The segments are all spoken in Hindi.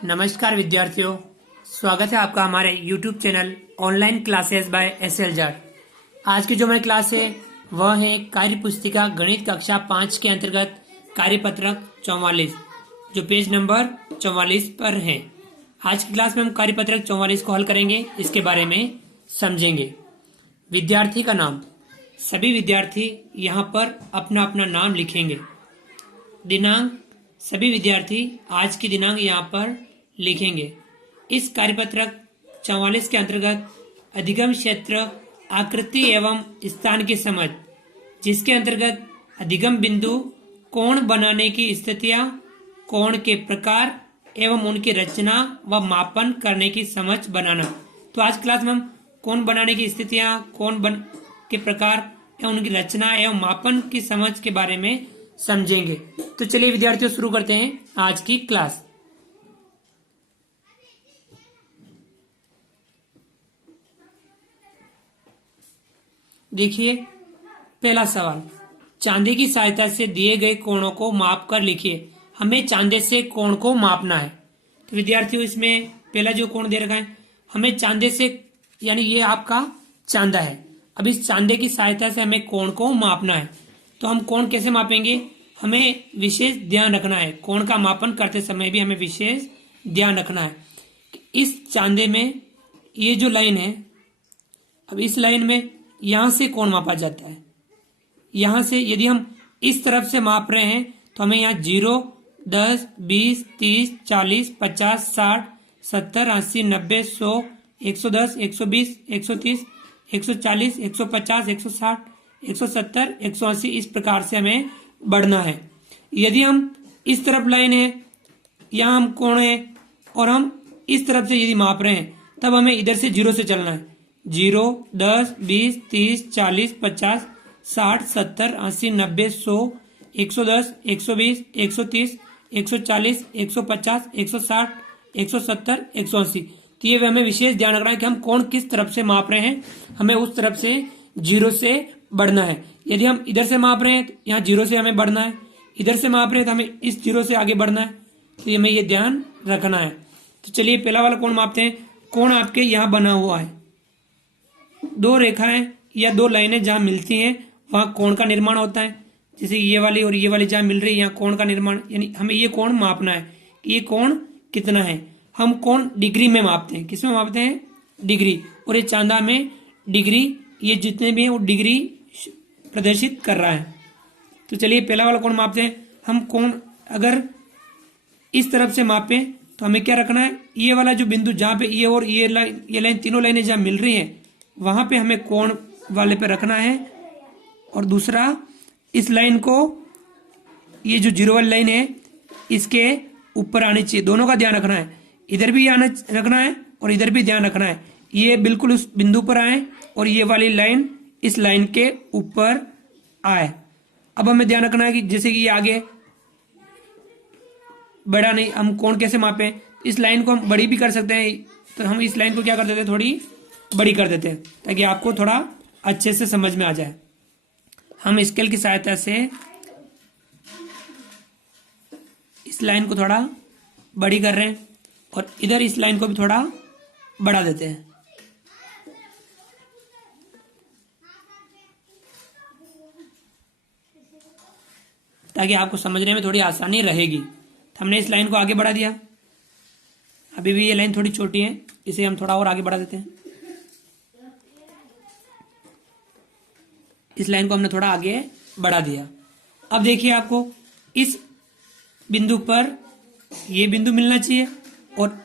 नमस्कार विद्यार्थियों, स्वागत है आपका हमारे YouTube channel online classes bye SL Jat. आज की जो हमारी क्लास है वह है कार्य पुस्तिका गणित कक्षा 5 के अंतर्गत कार्यपत्रक 44 जो पेज नंबर 44 पर है। आज की क्लास में हम कार्यपत्रक 44 को हल करेंगे, इसके बारे में समझेंगे। विद्यार्थी का नाम, सभी विद्यार्थी यहाँ पर अपना अपना नाम लिखेंगे। दिनांक, सभी विद्यार्थी आज की दिनांक यहाँ पर लिखेंगे। इस कार्यपत्रक 44 के अंतर्गत अधिगम क्षेत्र, आकृति एवं स्थान की समझ, जिसके अंतर्गत अधिगम बिंदु, कोण बनाने की स्थितियां, कोण के प्रकार एवं उनकी रचना व मापन करने की समझ बनाना। तो आज क्लास में हम कोण बनाने की स्थितियां, के प्रकार एवं उनकी रचना एवं मापन की समझ के बारे में समझेंगे। तो चलिए विद्यार्थियों, शुरू करते हैं आज की क्लास। देखिए, पहला सवाल, चांदी की सहायता से दिए गए कोणों को माप कर लिखिए। हमें चांदे से कोण को मापना है। तो विद्यार्थियों, इसमें पहला जो कोण दे रखा है, हमें चांदे से, यानी ये आपका चांदा है। अब इस चांदे की सहायता से हमें कोण को मापना है। तो हम कोण कैसे मापेंगे? हमें विशेष ध्यान रखना है। कोण का मापन करते समय भी हमें विशेष ध्यान रखना है कि इस चांदे में ये जो लाइन है, अब इस लाइन में यहां से कोण मापा जाता है। यहां से यदि हम इस तरफ से माप रहे हैं तो हमें यहाँ 0, 10, 20, 30, 40, 50, 60, 70, 80, 90, 100, 110, 120, 130, 140, 150, 160, 170, 180 इस प्रकार से हमें बढ़ना है। यदि हम इस तरफ लाइन है, यहाँ हम कोण है और हम इस तरफ से यदि माप रहे हैं, तब हमें इधर से 0 से चलना है। 0, 10, 20, 30, 40, 50, 60, 70, 80, 90, 100, 110, 120, 130, 140, 150, 160, 170, 180। तो ये हमें विशेष ध्यान रखना है कि हम कोण किस तरफ से माप रहे हैं। हमें उस तरफ से 0 से बढ़ना है। यदि हम इधर से माप रहे हैं तो यहाँ 0 से हमें बढ़ना है। इधर से माप रहे हैं तो हमें इस 0 से आगे बढ़ना है। तो हमें ये ध्यान रखना है। तो चलिए पहला वाला कोण मापते हैं। कोण आपके यहाँ बना हुआ है। दो रेखाएं या दो लाइनें जहां मिलती हैं वहां कोण का निर्माण होता है। जैसे ये वाली और ये वाली जहां मिल रही है, यहाँ कोण का निर्माण, यानी हमें ये कोण मापना है कि ये कोण कितना है। हम कोण डिग्री में मापते हैं। किसमें मापते हैं? डिग्री। और ये चांदा में डिग्री, ये जितने भी हैं वो डिग्री प्रदर्शित कर रहा है। तो चलिए पहला वाला कोण मापते हैं। हम कोण अगर इस तरफ से मापें तो हमें क्या रखना है? ये वाला जो बिंदु जहां पे ये और ये लाइन तीनों लाइनें जहां मिल रही हैं वहां पे हमें कोण वाले पे रखना है। और दूसरा, इस लाइन को, ये जो 0 वाली लाइन है, इसके ऊपर आनी चाहिए। दोनों का ध्यान रखना है। इधर भी आना रखना है और इधर भी ध्यान रखना है। ये बिल्कुल उस बिंदु पर आए और ये वाली लाइन इस लाइन के ऊपर आए। अब हमें ध्यान रखना है कि जैसे कि ये आगे बड़ा नहीं, हम कोण कैसे मापें? इस लाइन को हम बड़ी भी कर सकते हैं। तो हम इस लाइन को क्या कर देते हैं? थोड़ी बड़ी कर देते हैं ताकि आपको थोड़ा अच्छे से समझ में आ जाए। हम स्केल की सहायता से इस लाइन को थोड़ा बड़ी कर रहे हैं और इधर इस लाइन को भी थोड़ा बढ़ा देते हैं। ताकि आपको समझने में थोड़ी आसानी रहेगी। तो हमने इस लाइन को आगे बढ़ा दिया। अभी भी ये लाइन थोड़ी छोटी है, इसे हम थोड़ा और आगे बढ़ा देते हैं। इस लाइन को हमने थोड़ा आगे बढ़ा दिया। अब देखिए, आपको इस बिंदु पर ये बिंदु मिलना चाहिए और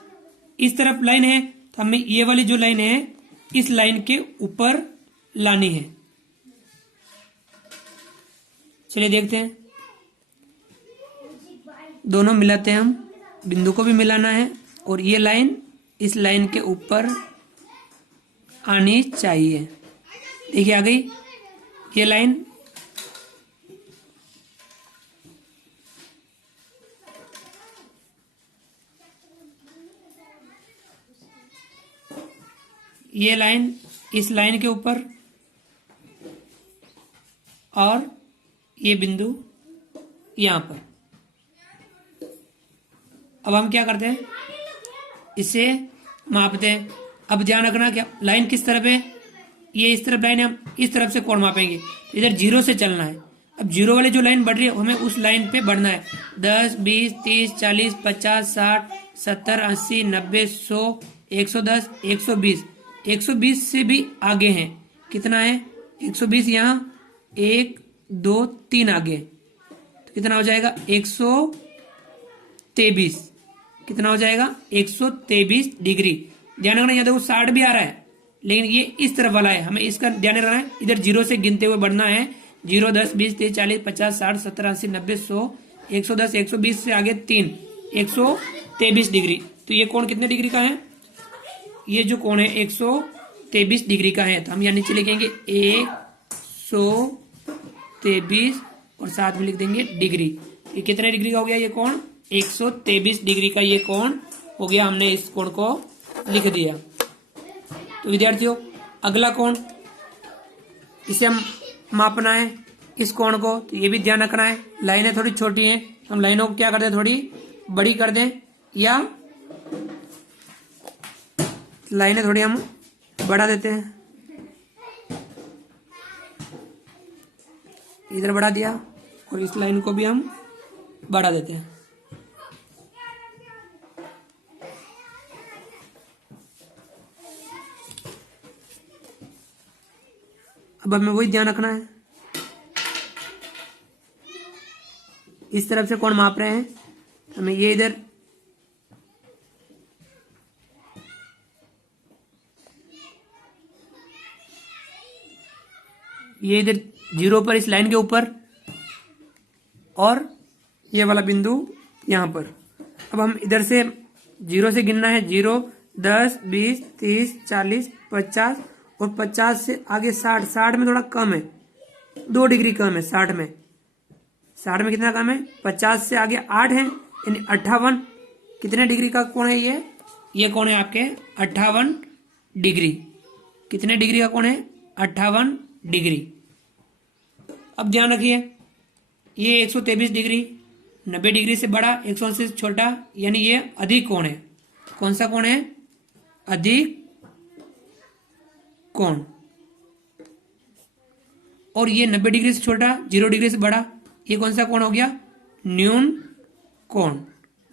इस तरफ लाइन है तो हमें ये वाली जो लाइन है इस लाइन के ऊपर लानी है। चलिए देखते हैं, दोनों मिलाते हैं। हम बिंदु को भी मिलाना है और ये लाइन इस लाइन के ऊपर आनी चाहिए। देखिए आ गई ये लाइन। ये लाइन इस लाइन के ऊपर और ये बिंदु यहां पर। अब हम क्या करते हैं? इसे मापते हैं। अब ध्यान रखना क्या लाइन किस तरफ है, ये इस तरफ लाइन है, हम इस तरफ से कोण मापेंगे। इधर जीरो से चलना है। अब जीरो वाली जो लाइन बढ़ रही है हमें उस लाइन पे बढ़ना है। 10, 20, 30, 40, 50, 60, 70, 80, 90, 100, 110, 120। 120 से भी आगे हैं। कितना है 120 यहाँ 1, 2, 3 आगे, तो कितना हो जाएगा 123। कितना हो जाएगा 123 डिग्री। ध्यान रखना यहाँ देखो 60 भी आ रहा है, लेकिन ये इस तरफ वाला है, हमें इसका ध्यान रखना है। इधर जीरो से गिनते हुए बढ़ना है। 0, 10, 20, 30, 40, 50, 60, 70, 80, 90, 100, 110, 120 से आगे 3, 123 डिग्री। तो ये कोण कितने डिग्री का है, ये जो कोण है 123 डिग्री का है। तो हम यहाँ नीचे लिखेंगे 123 और साथ में लिख देंगे डिग्री। ये कितने डिग्री का हो गया ये कोण, 123 डिग्री का ये कोण हो गया। हमने इस कोण को लिख दिया। तो विद्यार्थियों अगला कोण, इसे हम मापना है इस कोण को, तो ये भी ध्यान रखना है। लाइनें थोड़ी छोटी हैं, हम लाइनों को क्या कर दें थोड़ी बड़ी कर दें, या लाइनें थोड़ी हम बढ़ा देते हैं। इधर बढ़ा दिया और इस लाइन को भी हम बढ़ा देते हैं। अब हमें वही ध्यान रखना है, इस तरफ से कोण माप रहे हैं, हमें ये इधर जीरो पर इस लाइन के ऊपर और ये वाला बिंदु यहां पर। अब हम इधर से जीरो से गिनना है। 0, 10, 20, 30, 40, 50 और 50 से आगे 60। 60 में थोड़ा कम है, 2 डिग्री कम है 60 में। 60 में कितना कम है, 50 से आगे 8 है, यानी 58। कितने डिग्री का कोण है ये कोण है आपके 58 डिग्री। कितने डिग्री का कोण है 58 डिग्री। अब ध्यान रखिए ये 123 डिग्री 90 डिग्री से बड़ा, 180 से छोटा, यानी ये अधिक कोण है। कौन सा कोण है, अधिक कोण। और ये 90 डिग्री से छोटा, 0 डिग्री से बड़ा, ये कौन सा कोण हो गया, न्यून कोण।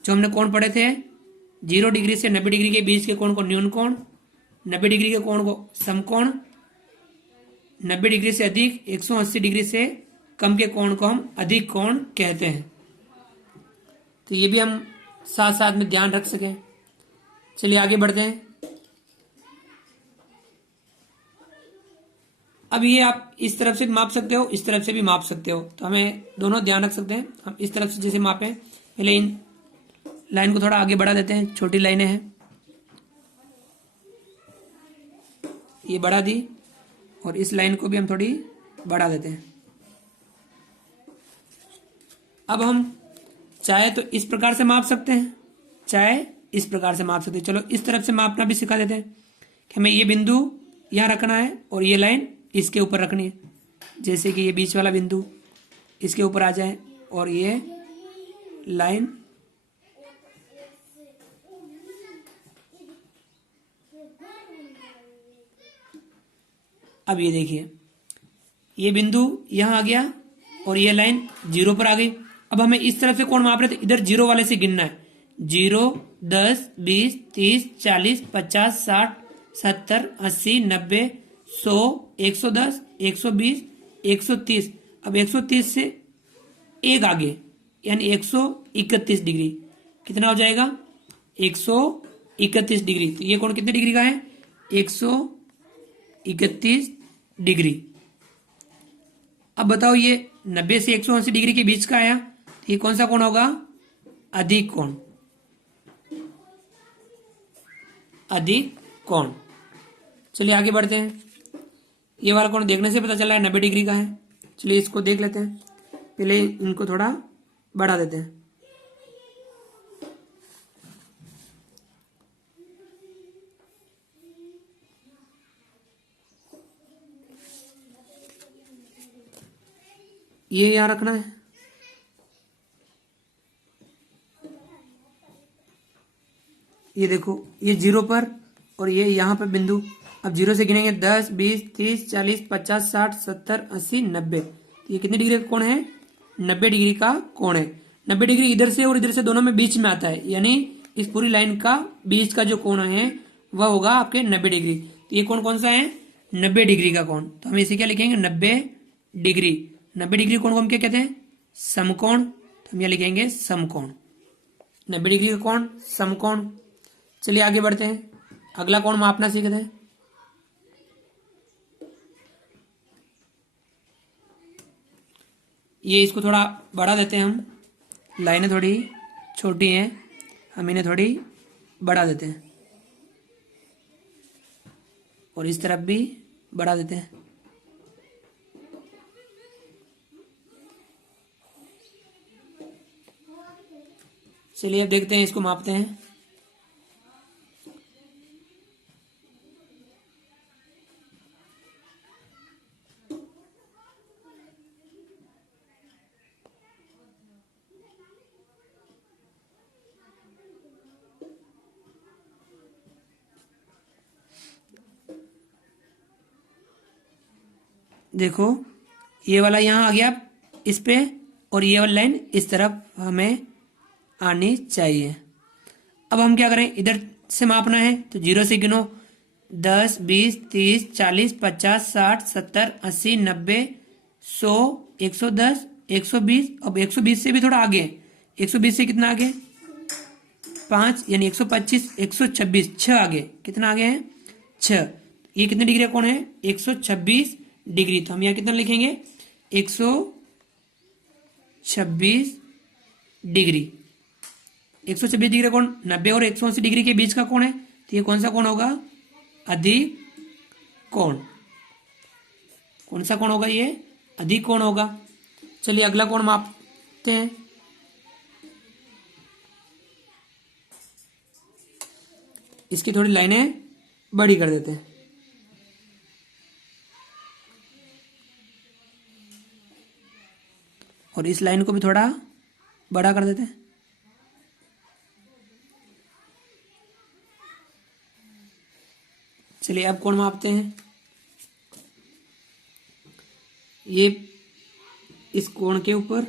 जो हमने कोण पढ़े थे 0 डिग्री से 90 डिग्री के बीच के कोण को न्यून कोण, 90 डिग्री के कोण को समकोण, 90 डिग्री से अधिक 180 डिग्री से कम के कोण को हम अधिक कोण कहते हैं। तो ये भी हम साथ साथ में ध्यान रख सकें। चलिए आगे बढ़ते हैं। अब ये आप इस तरफ से माप सकते हो, इस तरफ से भी माप सकते हो, तो हमें दोनों ध्यान रख सकते हैं। हम इस तरफ से जैसे मापें, पहले इन लाइन को थोड़ा आगे बढ़ा देते हैं, छोटी लाइनें हैं, ये बढ़ा दी, और इस लाइन को भी हम थोड़ी बढ़ा देते हैं। अब हम चाहे तो इस प्रकार से माप सकते हैं, चाहे इस प्रकार से माप सकते हैं। चलो इस तरफ से मापना भी सिखा देते हैं कि हमें ये बिंदु यहाँ रखना है और ये लाइन इसके ऊपर रखनी है। जैसे कि ये बीच वाला बिंदु इसके ऊपर आ जाए और ये लाइन अब ये देखिए ये बिंदु यहाँ आ गया और ये लाइन 0 पर आ गई। अब हमें इस तरफ से कोण माप रहे थे, इधर 0 वाले से गिनना है। 0, 10, 20, 30, 40, 50, 60, 70, 80, 90, 100, 110, 120, 130। अब 130 से एक आगे यानी 131 डिग्री। कितना हो जाएगा 131 डिग्री। तो ये कोण कितने डिग्री का है 131 डिग्री। अब बताओ ये 90 से 180 डिग्री के बीच का आया, तो ये कौन सा कोण होगा, अधिक कोण। अधिक कोण। चलिए आगे बढ़ते हैं। ये वाला कोण देखने से पता चला है 90 डिग्री का है। चलिए इसको देख लेते हैं, पहले इनको थोड़ा बढ़ा देते हैं। ये यहां रखना है, ये देखो ये 0 पर और ये यहाँ पर बिंदु। अब 0 से गिनेंगे 10, 20, 30, 40, 50, 60, 70, 80, 90। ये कितने डिग्री का कोण है? 90 डिग्री का कोण है। 90 डिग्री इधर से और इधर से दोनों में बीच में आता है, यानी इस पूरी लाइन का बीच का जो कोण है वह होगा आपके 90 डिग्री। तो ये कोण कौन सा है? 90 डिग्री का कोण। तो हम इसे क्या लिखेंगे? 90 डिग्री। 90 डिग्री कोण को हम क्या कहते हैं? समकोण। तो हम यहाँ लिखेंगे समकोण। 90 डिग्री का कोण समकोण। चलिए आगे बढ़ते हैं, अगला कोण मापना सीखते हैं। ये इसको थोड़ा बढ़ा देते हैं हम, लाइनें थोड़ी छोटी हैं, हम इन्हें थोड़ी बढ़ा देते हैं और इस तरफ भी बढ़ा देते हैं। चलिए अब देखते हैं, इसको मापते हैं। देखो ये वाला यहाँ आ गया इस पे और ये वाली लाइन इस तरफ हमें आनी चाहिए। अब हम क्या करें? इधर से मापना है तो 0 से गिनो, 10, 20, 30, 40, 50, 60, 70, 80, 90, 100, 110, 120। अब 120 से भी थोड़ा आगे, 120 से कितना आगे? 5, यानी 125, 126, 6 आगे। कितना आगे है? 6। ये कितने डिग्री का कोण है? 126 डिग्री। तो हम यहाँ कितना लिखेंगे? 126 डिग्री। 126 डिग्री का कोण 90 और 180 डिग्री के बीच का कोण है, तो ये कौन सा कोण होगा? अधिक कोण। कौन सा कोण होगा? ये अधिक कोण होगा। चलिए अगला कोण मापते हैं। इसकी थोड़ी लाइनें बड़ी कर देते हैं। और इस लाइन को भी थोड़ा बड़ा कर देते हैं। चलिए अब कोण मापते हैं। ये इस कोण के ऊपर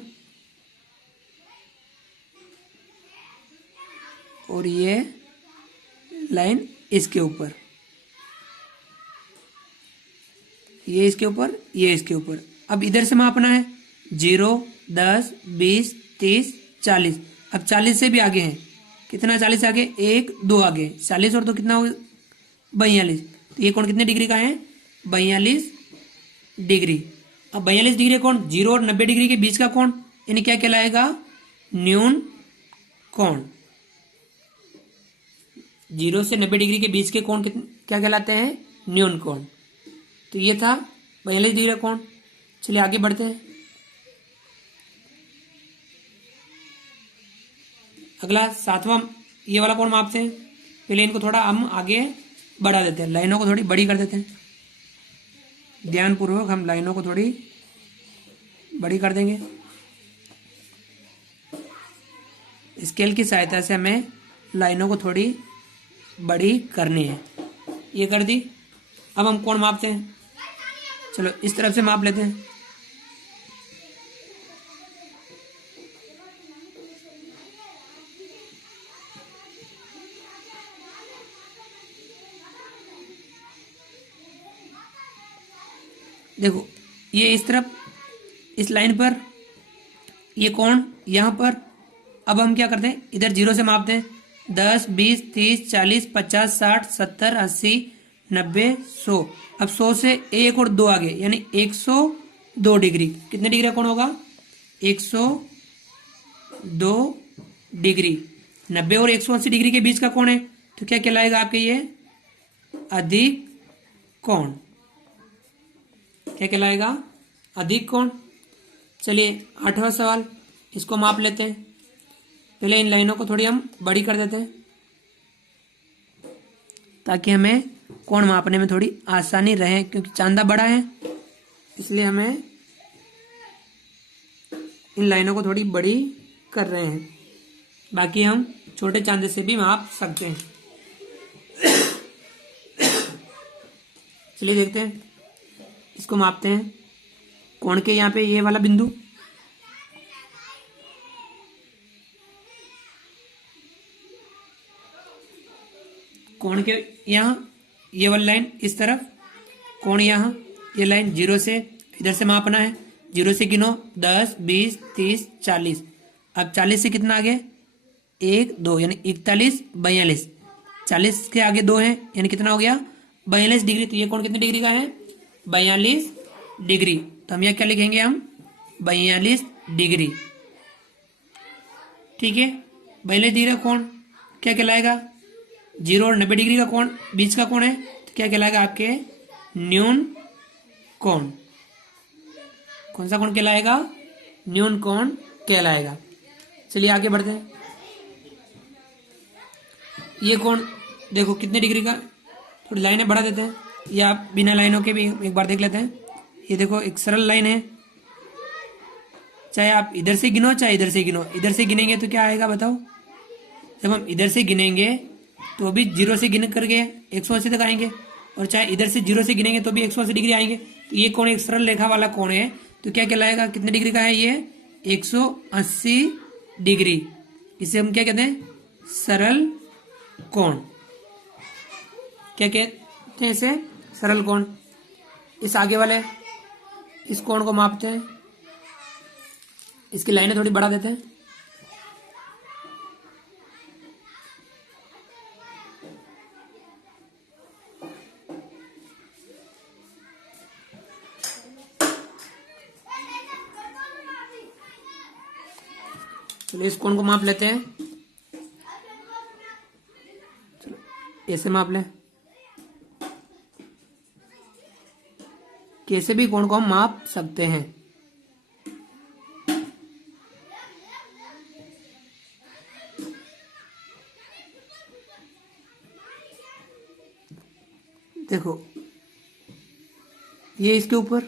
और ये लाइन इसके ऊपर, ये इसके ऊपर, ये इसके ऊपर। अब इधर से मापना है 0, 10, 20, 30, 40। अब 40 से भी आगे हैं। कितना 40 से आगे? 1, 2 आगे। 40 और 2 कितना हो? 42। तो ये कोण कितने डिग्री का है? 42 डिग्री। अब 42 डिग्री कोण 0 और 90 डिग्री के बीच का कोण यानी क्या कहलाएगा? न्यून कोण। 0 से 90 डिग्री के बीच के कोण क्या कहलाते हैं? न्यून कोण। तो ये था 42 डिग्री कोण। चलिए आगे बढ़ते हैं। अगला 7वां ये वाला कोण मापते हैं। पहले इनको थोड़ा हम आगे बढ़ा देते हैं, लाइनों को थोड़ी बड़ी कर देते हैं। ध्यानपूर्वक हम लाइनों को थोड़ी बड़ी कर देंगे। स्केल की सहायता से हमें लाइनों को थोड़ी बड़ी करनी है। ये कर दी। अब हम कोण मापते हैं। चलो इस तरफ से माप लेते हैं। देखो ये इस तरफ इस लाइन पर, ये कोण यहाँ पर। अब हम क्या करते हैं? इधर 0 से मापते हैं। 10, 20, 30, 40, 50, 60, 70, 80, 90, 100। अब 100 से 1 और 2 आगे, यानी 102 डिग्री। कितने डिग्री का कोण होगा? 102 डिग्री। 90 और 180 डिग्री के बीच का कोण है, तो क्या कहलाएगा आपके? ये अधिक कोण। क्या कहलाएगा? अधिक कोण। चलिए 8वां सवाल, इसको माप लेते हैं। पहले इन लाइनों को थोड़ी हम बड़ी कर देते हैं ताकि हमें कोण मापने में थोड़ी आसानी रहे, क्योंकि चांदा बड़ा है इसलिए हमें इन लाइनों को थोड़ी बड़ी कर रहे हैं। बाकी हम छोटे चांदे से भी माप सकते हैं। चलिए देखते हैं, इसको मापते हैं। कोण के यहाँ पे ये वाला बिंदु, कोण के यहाँ ये वाली लाइन इस तरफ, कोण यहाँ ये लाइन 0 से इधर से मापना है। 0 से गिनो 10, 20, 30, 40। अब 40 से कितना आगे 1, 2 यानी 41, 42। 40 के आगे 2 है यानी कितना हो गया 42 डिग्री। तो ये कोण कितने डिग्री का है 42 डिग्री। तो हम यहाँ क्या लिखेंगे हम 42 डिग्री। ठीक है, 42 डिग्री का कोण क्या कहलाएगा 0 और 90 डिग्री का कोण बीच का कोण है, तो क्या कहलाएगा आपके न्यून कोण। कौन सा कोण कहलाएगा न्यून कोण कहलाएगा। चलिए आगे बढ़ते हैं। ये कोण देखो कितने डिग्री का, थोड़ी लाइनें बढ़ा देते हैं या आप बिना लाइनों के भी एक बार देख लेते हैं। ये देखो एक सरल लाइन है, चाहे आप इधर से गिनो चाहे इधर से गिनो। इधर से गिनेंगे तो क्या आएगा बताओ, जब हम इधर से गिनेंगे तो भी 0 से गिन करके 180 तक आएंगे, और चाहे इधर से 0 से गिनेंगे तो भी 180 डिग्री आएंगे। तो ये कोण एक सरल रेखा वाला कोण है, तो क्या कहलाएगा कितने डिग्री का है ये 180 डिग्री। इसे हम क्या कहते हैं सरल कोण। क्या कहते हैं इसे सरल कोण। इस आगे वाले इस कोण को मापते हैं, इसकी लाइनें थोड़ी बढ़ा देते हैं। चलो इस कोण को माप लेते हैं, चलो ऐसे माप लें। कैसे भी कोण को हम माप सकते हैं। देखो ये इसके ऊपर,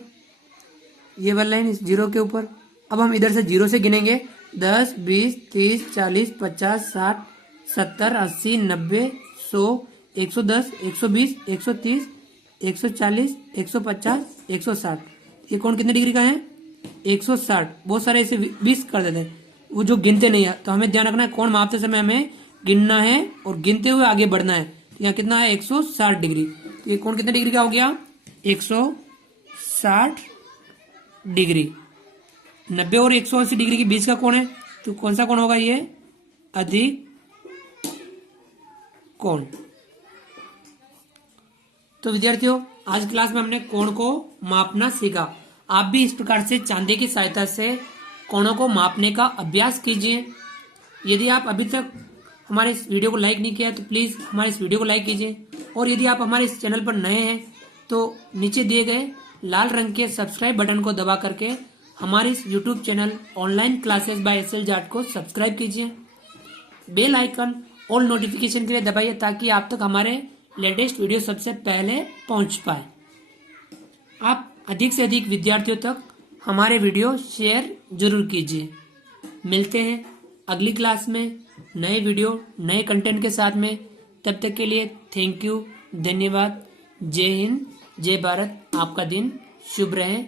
ये वाला लाइन इस 0 के ऊपर। अब हम इधर से 0 से गिनेंगे 10, 20, 30, 40, 50, 60, 70, 80, 90, 100, 110, 120, 130, 140, 150, 160। ये कोण कितने डिग्री का है 160। बहुत सारे ऐसे 20 कर देते हैं, वो जो गिनते नहीं है। तो हमें ध्यान रखना है कोण मापते समय हमें गिनना है और गिनते हुए आगे बढ़ना है। तो यहाँ कितना है 160 डिग्री। तो ये कोण कितने डिग्री का हो गया 160 डिग्री। 90 और 180 डिग्री के बीच का कोण है, तो कौन सा कोण होगा ये अधिक कोण। तो विद्यार्थियों आज क्लास में हमने कोण को मापना सीखा। आप भी इस प्रकार से चांदी की सहायता से कोणों को मापने का अभ्यास कीजिए। यदि आप अभी तक हमारे इस वीडियो को लाइक नहीं किया है तो प्लीज हमारे इस वीडियो को लाइक कीजिए, और यदि आप हमारे इस चैनल पर नए हैं तो नीचे दिए गए लाल रंग के सब्सक्राइब बटन को दबा करके हमारे इस YouTube channel online classes by SL Jat को सब्सक्राइब कीजिए। बेल आइकन ऑल नोटिफिकेशन के लिए दबाइए ताकि आप तक हमारे लेटेस्ट वीडियो सबसे पहले पहुंच पाए। आप अधिक से अधिक विद्यार्थियों तक हमारे वीडियो शेयर जरूर कीजिए। मिलते हैं अगली क्लास में नए वीडियो नए कंटेंट के साथ में। तब तक के लिए थैंक यू, धन्यवाद। जय हिंद, जय भारत। आपका दिन शुभ रहे।